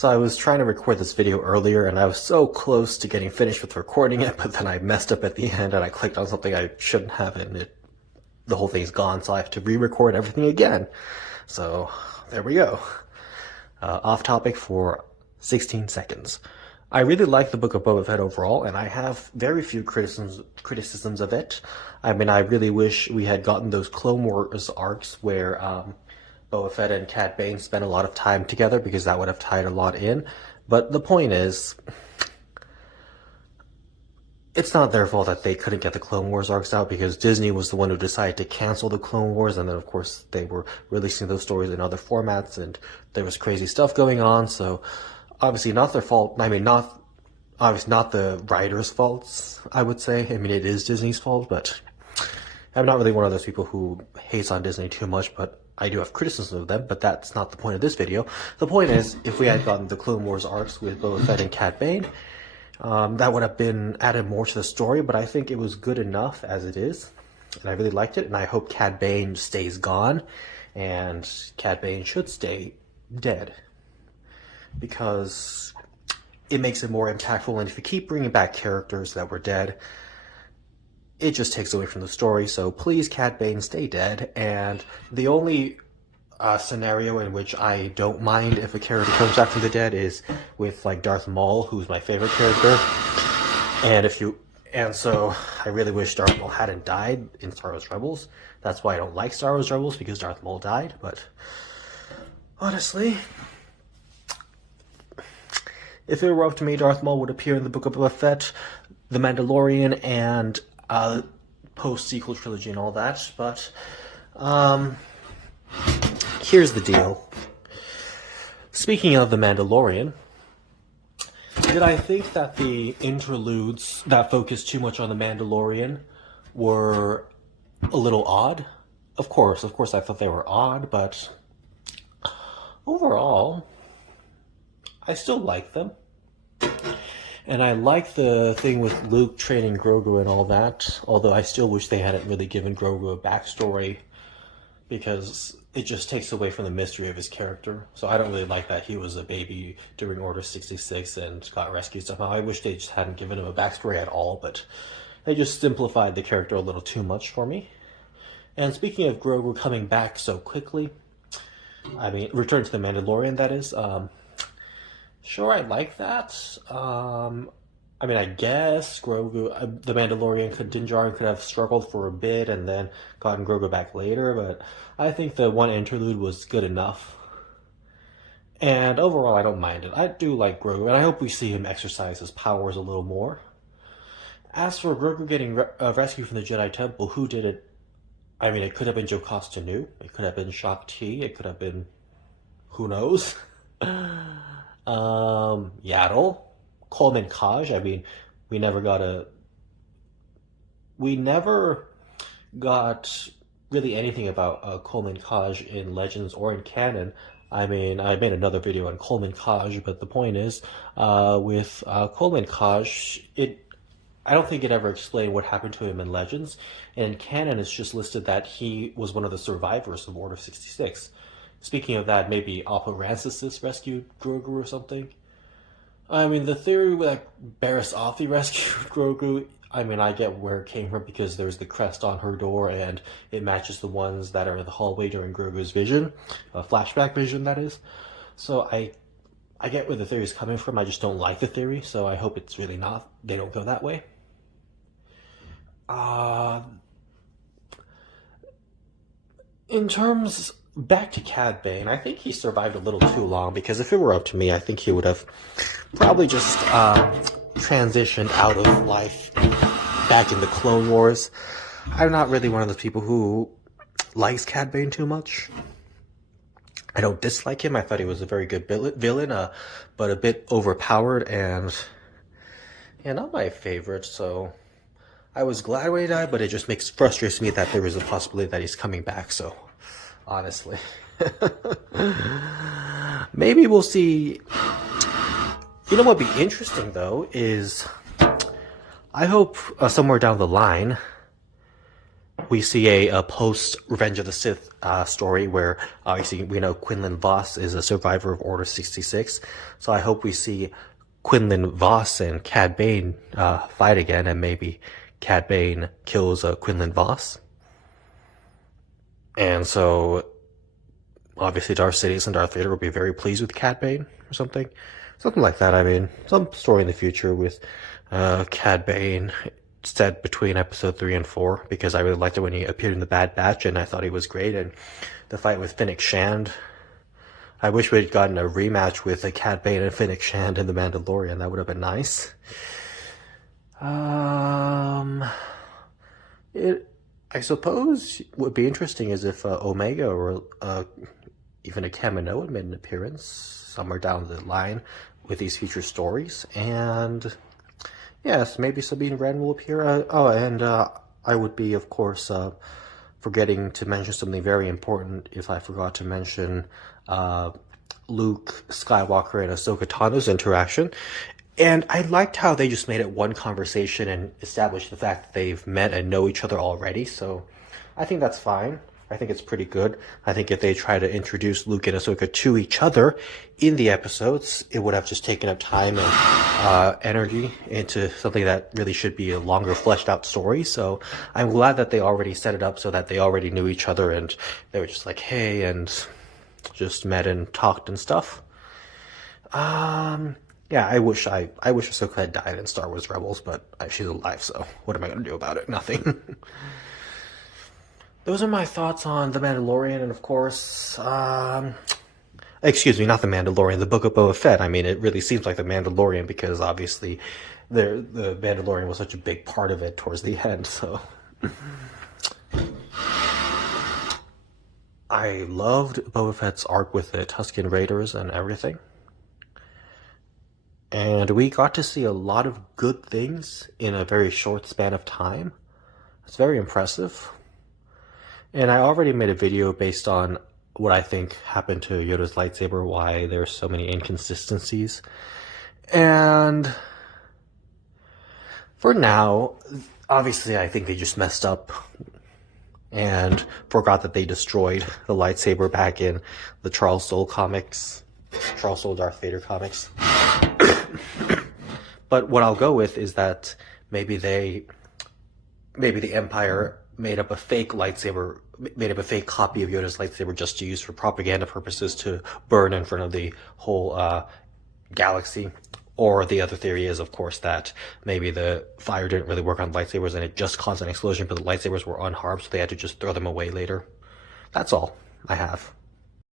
So I was trying to record this video earlier and I was so close to getting finished with recording it, but then I messed up at the end and I clicked on something I shouldn't have and the whole thing's gone, so I have to re-record everything again. So there we go. Off topic for 16 seconds. I really like the Book of Boba Fett overall, and I have very few criticisms of it. I mean, I really wish we had gotten those Clone Wars arcs where Boba Fett and Cad Bane spent a lot of time together, because that would have tied a lot in. But the point is, it's not their fault that they couldn't get the Clone Wars arcs out, because Disney was the one who decided to cancel the Clone Wars, and then of course they were releasing those stories in other formats, and there was crazy stuff going on, so obviously not their fault. I mean, obviously not the writers' faults, I would say. I mean, it is Disney's fault, but I'm not really one of those people who hates on Disney too much, but I do have criticism of them, but that's not the point of this video. The point is, if we had gotten the Clone Wars arcs with Boba Fett and Cad Bane, that would have been added more to the story, but I think it was good enough as it is, and I really liked it, and I hope Cad Bane stays gone, and Cad Bane should stay dead, because it makes it more impactful, and if you keep bringing back characters that were dead, it just takes away from the story. So please, Cad Bane, stay dead. And the only scenario in which I don't mind if a character comes back from the dead is with like Darth Maul, who's my favorite character. And so I really wish Darth Maul hadn't died in Star Wars Rebels. That's why I don't like Star Wars Rebels, because Darth Maul died. But honestly, if it were up to me, Darth Maul would appear in the Book of Boba Fett, The Mandalorian, and post-sequel trilogy and all that, but here's the deal. Speaking of The Mandalorian, did I think that the interludes that focused too much on The Mandalorian were a little odd? Of course I thought they were odd, but overall, I still like them. And I like the thing with Luke training Grogu and all that, although I still wish they hadn't really given Grogu a backstory, because it just takes away from the mystery of his character. So I don't really like that he was a baby during Order 66 and got rescued somehow. I wish they just hadn't given him a backstory at all, but they just simplified the character a little too much for me. And speaking of Grogu coming back so quickly, I mean, Return to the Mandalorian, that is, sure, I like that. I mean, I guess Grogu, the Mandalorian, Din Djarin could have struggled for a bit and then gotten Grogu back later, but I think the one interlude was good enough. And overall, I don't mind it. I do like Grogu, and I hope we see him exercise his powers a little more. As for Grogu getting rescued from the Jedi Temple, who did it? I mean, it could have been Jocasta Nu, it could have been Shaak Ti, it could have been, who knows? Yaddle, Coleman Kaj. I mean, we never got really anything about Coleman Kaj in Legends or in canon. I mean, I made another video on Coleman Kaj, but the point is, with Coleman Kaj, I don't think it ever explained what happened to him in Legends, and in canon it's just listed that he was one of the survivors of Order 66. Speaking of that, maybe Alpha Rancisis rescued Grogu or something. I mean, the theory that Barriss Offee rescued Grogu, I mean, I get where it came from, because there's the crest on her door and it matches the ones that are in the hallway during Grogu's vision. Flashback vision, that is. So I get where the theory is coming from. I just don't like the theory, so I hope it's really not. They don't go that way. In terms... Back to Cad Bane, I think he survived a little too long, because if it were up to me, I think he would have probably just transitioned out of life back in the Clone Wars. I'm not really one of those people who likes Cad Bane too much. I don't dislike him. I thought he was a very good villain, but a bit overpowered and not my favorite, so I was glad when he died, but it just frustrates me that there is a possibility that he's coming back, so... honestly. Maybe we'll see. You know what would be interesting, though, is I hope somewhere down the line we see a post Revenge of the Sith story where obviously we know Quinlan Voss is a survivor of Order 66. So I hope we see Quinlan Voss and Cad Bane fight again, and maybe Cad Bane kills Quinlan Voss. And so obviously Darth Sidious and Darth Vader will be very pleased with Cad Bane or something. Something like that. I mean, some story in the future with Cad Bane set between episode 3 and 4, because I really liked it when he appeared in the Bad Batch, and I thought he was great. And the fight with Fennec Shand, I wish we'd gotten a rematch with Cad Bane and Fennec Shand in The Mandalorian. That would have been nice. I suppose what would be interesting is if Omega or even a Kaminoan made an appearance somewhere down the line with these future stories. And yes, maybe Sabine Wren will appear. I would be, of course, forgetting to mention something very important if I forgot to mention Luke Skywalker and Ahsoka Tano's interaction. And I liked how they just made it one conversation and established the fact that they've met and know each other already. So I think that's fine. I think it's pretty good. I think if they try to introduce Luke and Ahsoka to each other in the episodes, it would have just taken up time and energy into something that really should be a longer fleshed out story. So I'm glad that they already set it up so that they already knew each other and they were just like, hey, and just met and talked and stuff. Yeah, I wish Ahsoka had died in Star Wars Rebels, but she's alive, so what am I going to do about it? Nothing. Those are my thoughts on The Mandalorian, and of course, excuse me, not The Mandalorian, the Book of Boba Fett. I mean, it really seems like The Mandalorian because obviously the Mandalorian was such a big part of it towards the end, so. I loved Boba Fett's arc with the Tusken Raiders and everything. And we got to see a lot of good things in a very short span of time. It's very impressive. And I already made a video based on what I think happened to Yoda's lightsaber, why there's so many inconsistencies. And for now, obviously I think they just messed up and forgot that they destroyed the lightsaber back in the Charles Soule comics, Charles Soule Darth Vader comics. But what I'll go with is that maybe the Empire made up a fake lightsaber, made up a fake copy of Yoda's lightsaber just to use for propaganda purposes to burn in front of the whole galaxy. Or the other theory is, of course, that maybe the fire didn't really work on lightsabers and it just caused an explosion, but the lightsabers were unharmed, so they had to just throw them away later. That's all I have.